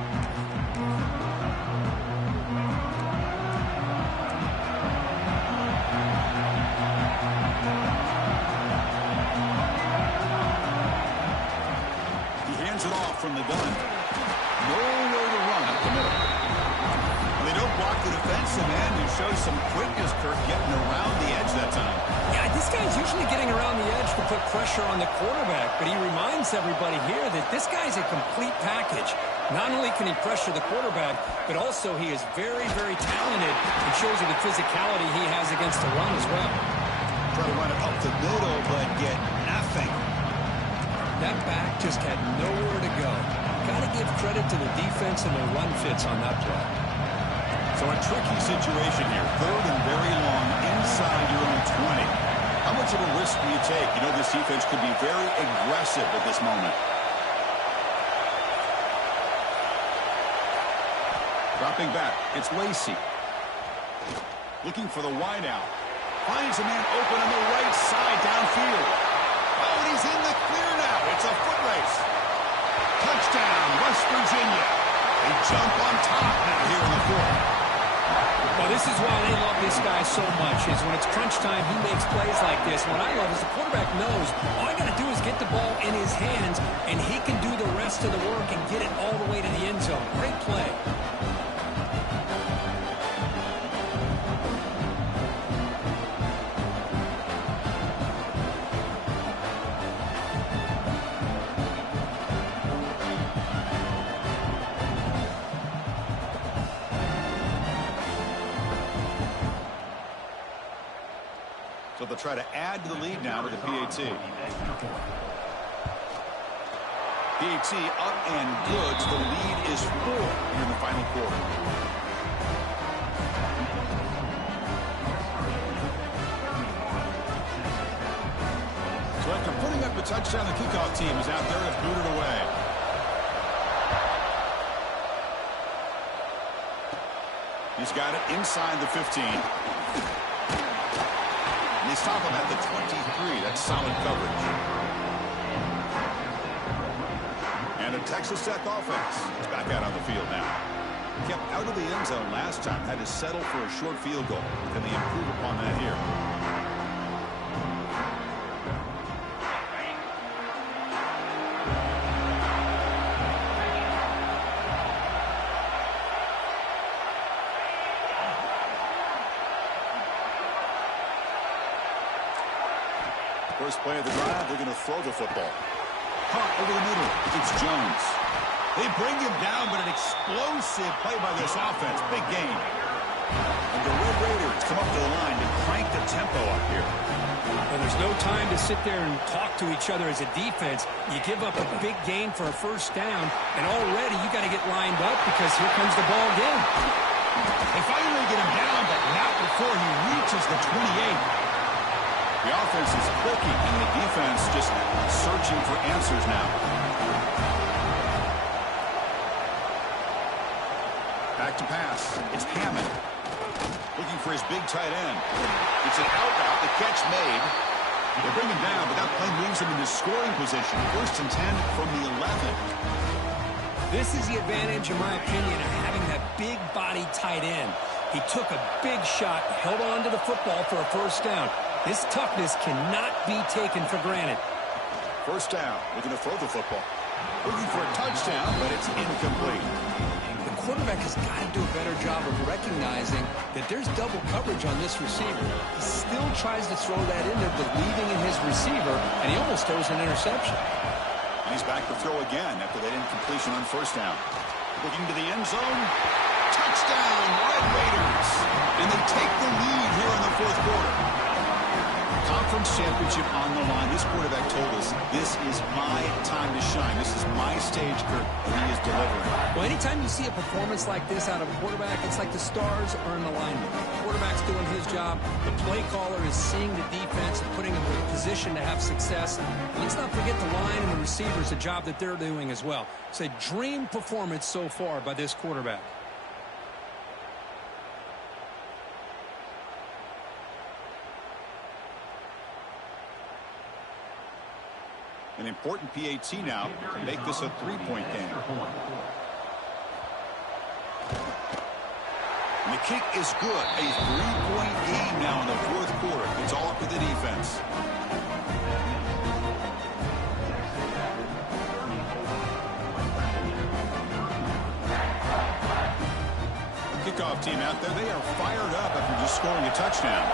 It off from the gun. Nowhere to run up the middle. And they don't block the defensive end and show some quickness, Kirk, getting around the edge that time. Yeah, this guy's usually getting around the edge to put pressure on the quarterback, but he reminds everybody here that this guy's a complete package. Not only can he pressure the quarterback, but also he is very, very talented and shows you the physicality he has against the run as well. Try to run it up the middle, but get nothing. That back just had nowhere to go. Got to give credit to the defense and their run fits on that play. So a tricky situation here. Third and very long inside your own 20. How much of a risk do you take? You know this defense could be very aggressive at this moment. Dropping back, it's Lacey. Looking for the wideout. Finds a man open on the right side downfield. Oh, and he's in the clear now. It's a foot race. Touchdown, West Virginia. They jump on top now here in the fourth. Well, this is why they love this guy so much, is when it's crunch time, he makes plays like this. What I love is the quarterback knows all I got to do is get the ball in his hands, and he can do the rest of the work and get it all the way to the end zone. Great play. So they'll try to add to the lead now with the PAT. PAT up and good. So the lead is 4 here in the final quarter. up a touchdown. The kickoff team is out there to boot it away. He's got it inside the 15. And they stop him at the 23. That's solid coverage. And the Texas Tech offense is back out on the field now. Kept out of the end zone last time. Had to settle for a short field goal. Can they improve upon that here? First play of the drive, they're going to throw the football. Caught over the middle. It's Jones. They bring him down, but an explosive play by this offense. Big game. And the Red Raiders come up to the line to crank the tempo up here. Well, there's no time to sit there and talk to each other as a defense. You give up a big gain for a first down, and already you got to get lined up because here comes the ball again. They finally get him down, but not before he reaches the 28. The offense is clicking, and the defense just searching for answers now. Back to pass. It's Hammond. Looking for his big tight end. It's an out route. The catch made. They bring him down, but that play moves him into scoring position. 1st and 10 from the 11. This is the advantage, in my opinion, of having that big body tight end. He took a big shot, held on to the football for a first down. His toughness cannot be taken for granted. First down. We're going to throw the football. Looking for a touchdown, but it's incomplete. The quarterback has got to do a better job of recognizing that there's double coverage on this receiver. He still tries to throw that in there, believing in his receiver, and he almost throws an interception. And he's back to throw again after that incompletion on first down. Looking to the end zone. Touchdown, Red Raiders. And they take the lead here in the 4th quarter. Conference championship on the line. This quarterback told us, this is my time to shine. This is my stage, Kurt, and he is delivering. Well, anytime you see a performance like this out of a quarterback, it's like the stars are in alignment. The quarterback's doing his job. The play caller is seeing the defense and putting him in a position to have success. And let's not forget the line and the receivers, the job that they're doing as well. It's a dream performance so far by this quarterback. An important PAT now to make this a 3-point game. And the kick is good. A 3-point game now in the 4th quarter. It's all up to the defense. Kickoff team out there. They are fired up after just scoring a touchdown.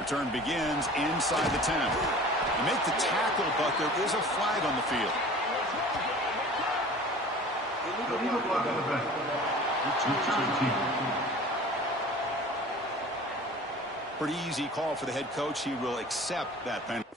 Return begins inside the 10. They make the tackle, but there is a flag on the field. Illegal block on the bench. Return team. Pretty easy call for the head coach. He will accept that penalty.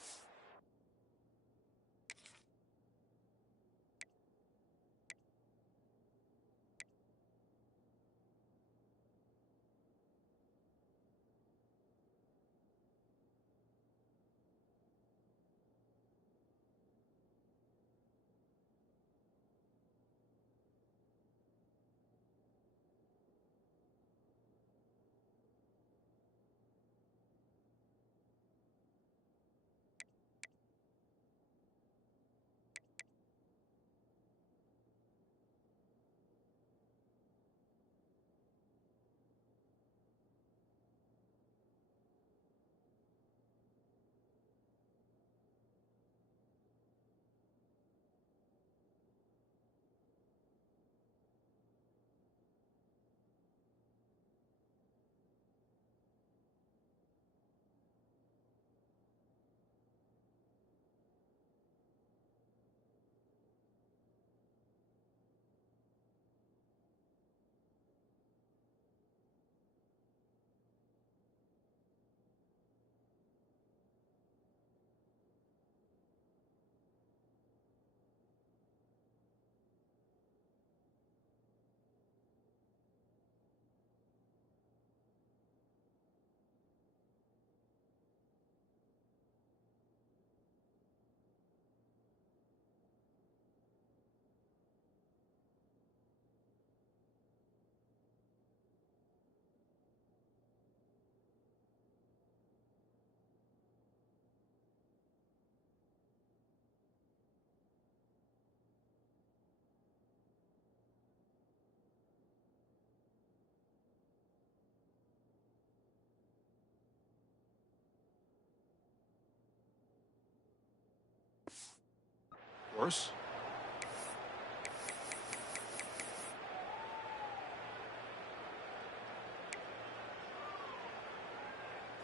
course.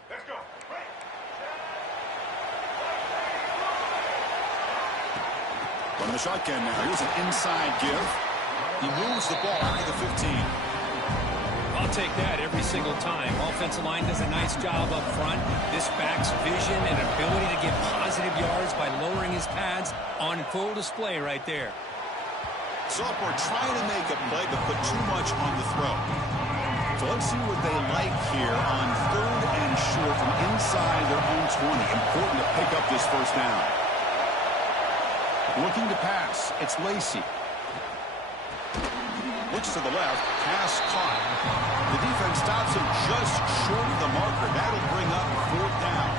Let's go. From the shotgun now. Here's an inside give. He moves the ball out of the 15. I'll take that every single time. Offensive line does a nice job up front. This back's vision and ability to get positive yards by lowering his pads on full display right there. Sophomore trying to make a play, but put too much on the throw. So let's see what they like here on 3rd and short from inside their own 20. Important to pick up this first down. Looking to pass. It's Lacey. Looks to the left. Pass caught. The defense stops him just short of the marker. That'll bring up 4th down.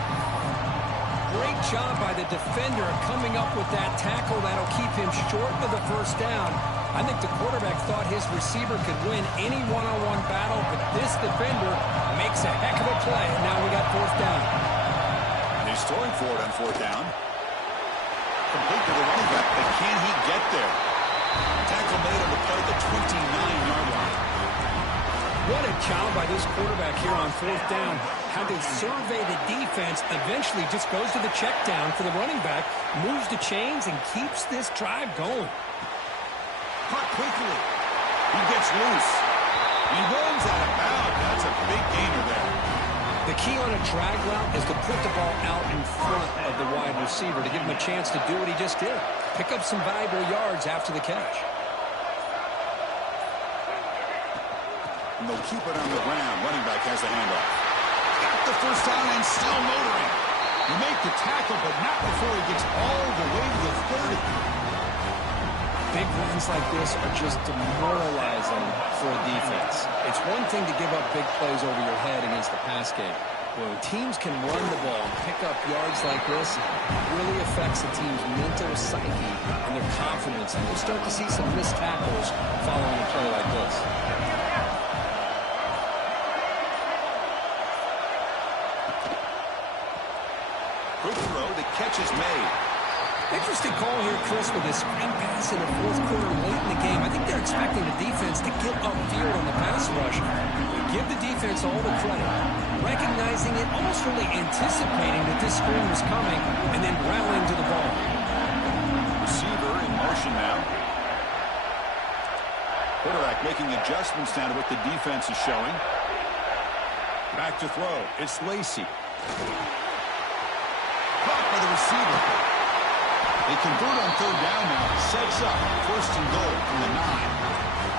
Great job by the defender coming up with that tackle. That'll keep him short of the first down. I think the quarterback thought his receiver could win any one-on-one battle, but this defender makes a heck of a play. And now we got 4th down. He's throwing for it on 4th down. Complete to the running back, but can he get there? Tackle made on the play at the 29-yard line. What a job by this quarterback here on 4th down. Had to survey the defense, eventually just goes to the check down for the running back, moves the chains, and keeps this drive going. Caught quickly. He gets loose. He runs out of bounds. That's a big gainer there. The key on a drag route is to put the ball out in front of the wide receiver to give him a chance to do what he just did. Pick up some valuable yards after the catch. And they'll keep it on the ground. Running back has the handoff. Got the first down and still motoring. You make the tackle, but not before he gets all the way to the 30. Big runs like this are just demoralizing for a defense. It's one thing to give up big plays over your head against the pass game. When teams can run the ball and pick up yards like this, it really affects the team's mental psyche and their confidence. And we'll start to see some missed tackles following a play like this. Quick throw, the catch is made. Interesting call here, Chris, with this screen pass in the 4th quarter late in the game. I think they're expecting the defense to get upfield on the pass rush. Give the defense all the credit, recognizing it, almost really anticipating that this screen was coming, and then rallying to the ball. Receiver in motion now. Quarterback making adjustments now to what the defense is showing. Back to throw. It's Lacey. Caught by the receiver. They convert on 3rd down now. Sets up 1st and goal from the 9.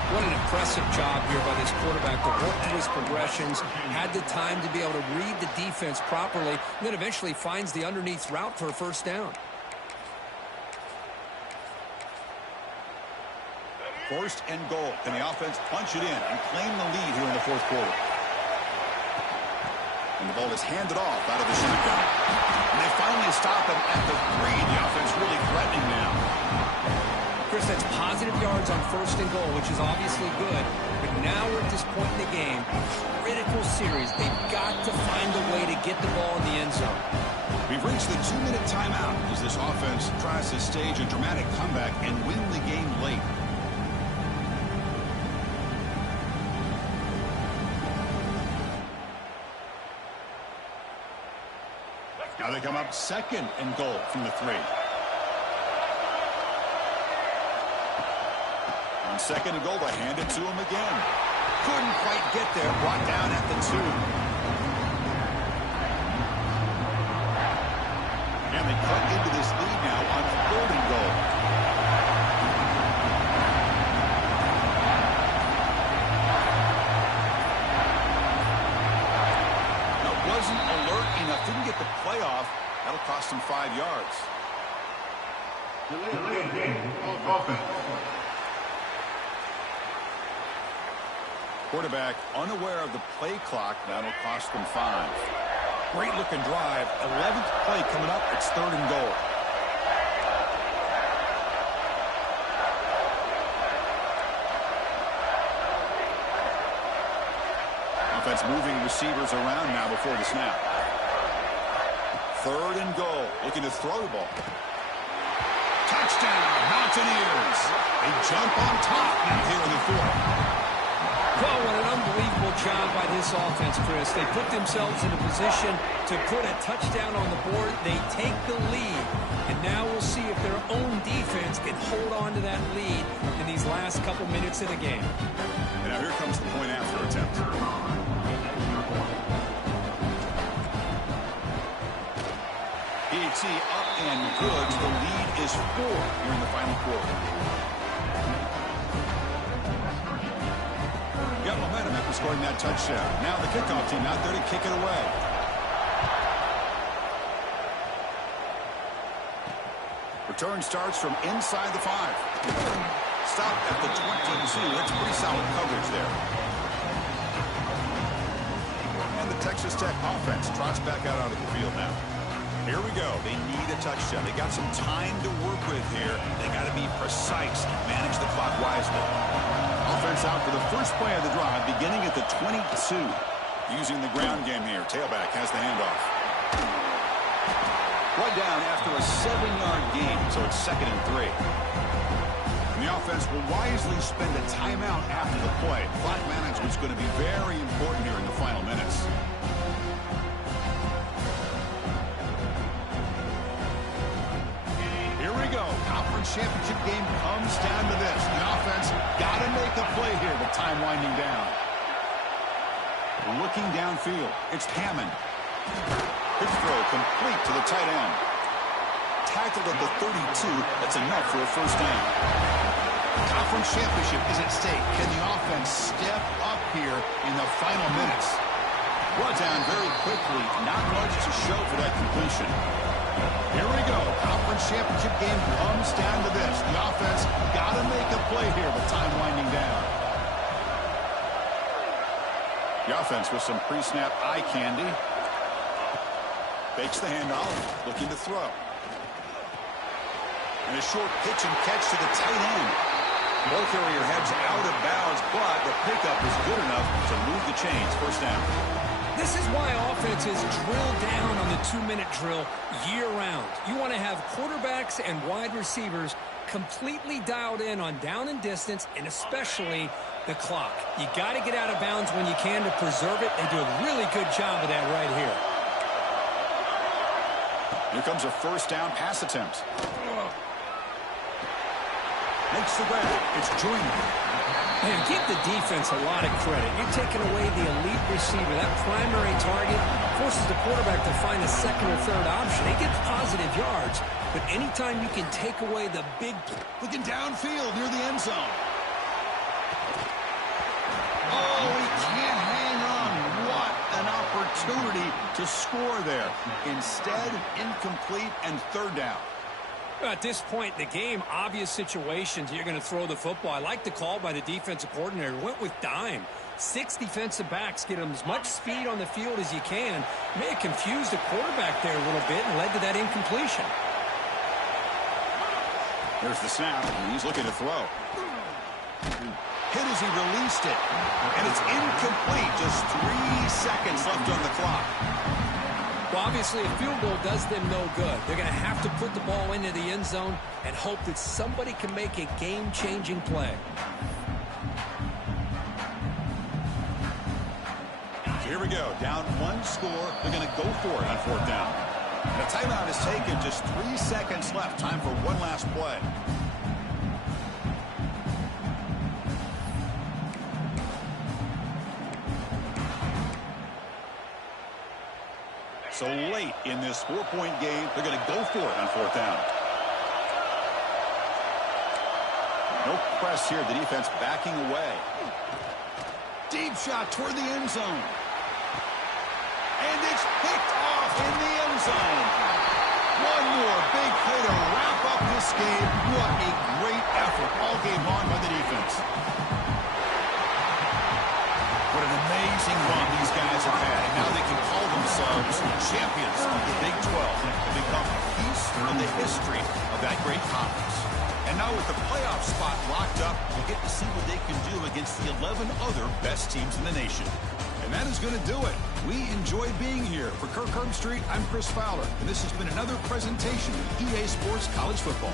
What an impressive job here by this quarterback to work through his progressions, had the time to be able to read the defense properly, and then eventually finds the underneath route for a 1st down. 1st and goal. Can the offense punch it in and claim the lead here in the 4th quarter? And the ball is handed off out of the shotgun. And they finally stop him at the 3. The offense really threatening now. Chris, that's positive yards on 1st and goal, which is obviously good. But now we're at this point in the game, critical series. They've got to find a way to get the ball in the end zone. We've reached the 2-minute timeout as this offense tries to stage a dramatic comeback and win the game late. Now they come up 2nd and goal from the 3. On 2nd and goal, they hand it to him again. Couldn't quite get there. Brought down at the 2. And they cut into this lead now on 3rd and goal. That wasn't alert enough. Didn't get the play off. That'll cost him 5 yards. Delay of game. Offense. Quarterback unaware of the play clock. That'll cost them 5. Great looking drive. 11th play coming up. It's 3rd and goal. Offense moving receivers around now before the snap. 3rd and goal. Looking to throw the ball. Touchdown, Mountaineers. They jump on top now here in the fourth. Well, what an unbelievable job by this offense, Chris. They put themselves in a position to put a touchdown on the board. They take the lead. And now we'll see if their own defense can hold on to that lead in these last couple minutes of the game. And now here comes the point after attempt. DEC up and good. The lead is 4 here in the final quarter. Got momentum after scoring that touchdown. Now the kickoff team out there to kick it away. Return starts from inside the 5. Stop at the 22. That's pretty solid coverage there. And the Texas Tech offense trots back out onto the field now. Here we go. They need a touchdown. They got some time to work with here. They got to be precise and manage the clock wisely. Offense out for the first play of the drive, beginning at the 22. Using the ground game here. Tailback has the handoff. One down after a 7-yard gain, so it's 2nd and 3. And the offense will wisely spend a timeout after the play. Clock management's going to be very important here in the final minutes. Conference championship game comes down to this. The offense got to make a play here with time winding down. Looking downfield, it's Hammond. Pitch throw complete to the tight end. Tackled at the 32. That's enough for a first down. Conference championship is at stake. Can the offense step up here in the final minutes? Brought down very quickly. Not much to show for that completion. Here we go. Conference championship game comes down to this. The offense got to make a play here with time winding down. The offense with some pre-snap eye candy. Fakes the handoff, looking to throw. And a short pitch and catch to the tight end. Ball carrier heads out of bounds, but the pickup is good enough to move the chains. First down. This is why offenses drill down on the 2-minute drill year-round. You want to have quarterbacks and wide receivers completely dialed in on down and distance, and especially the clock. You got to get out of bounds when you can to preserve it. They do a really good job of that right here. Here comes a first down pass attempt. Makes the grab. It's Joyner. Man, give the defense a lot of credit. You're taking away the elite receiver. That primary target forces the quarterback to find a second or third option. He gets positive yards, but anytime you can take away the big... Looking downfield near the end zone. Oh, he can't hang on. What an opportunity to score there. Instead, incomplete and third down. At this point in the game, obvious situations, you're going to throw the football. I like the call by the defensive coordinator. Went with dime. 6 defensive backs, get them as much speed on the field as you can. May have confused the quarterback there a little bit and led to that incompletion. There's the snap, and he's looking to throw. Hit as he released it, and it's incomplete. Just 3 seconds left on the clock. Well, obviously, a field goal does them no good. They're going to have to put the ball into the end zone and hope that somebody can make a game-changing play. So here we go. Down 1 score. They're going to go for it on 4th down. And the timeout is taken. Just 3 seconds left. Time for one last play. So late in this 4-point game, they're going to go for it on 4th down. No press here. The defense backing away. Deep shot toward the end zone. And it's picked off in the end zone. One more big play to wrap up this game. What a great effort all game long by the defense. What an amazing run these guys have had. And now they can call themselves champions of the Big 12 and become a piece of the history of that great conference. And now with the playoff spot locked up, we get to see what they can do against the 11 other best teams in the nation. And that is going to do it. We enjoyed being here. For Kirk Herbstreit, I'm Chris Fowler, and this has been another presentation of EA Sports College Football.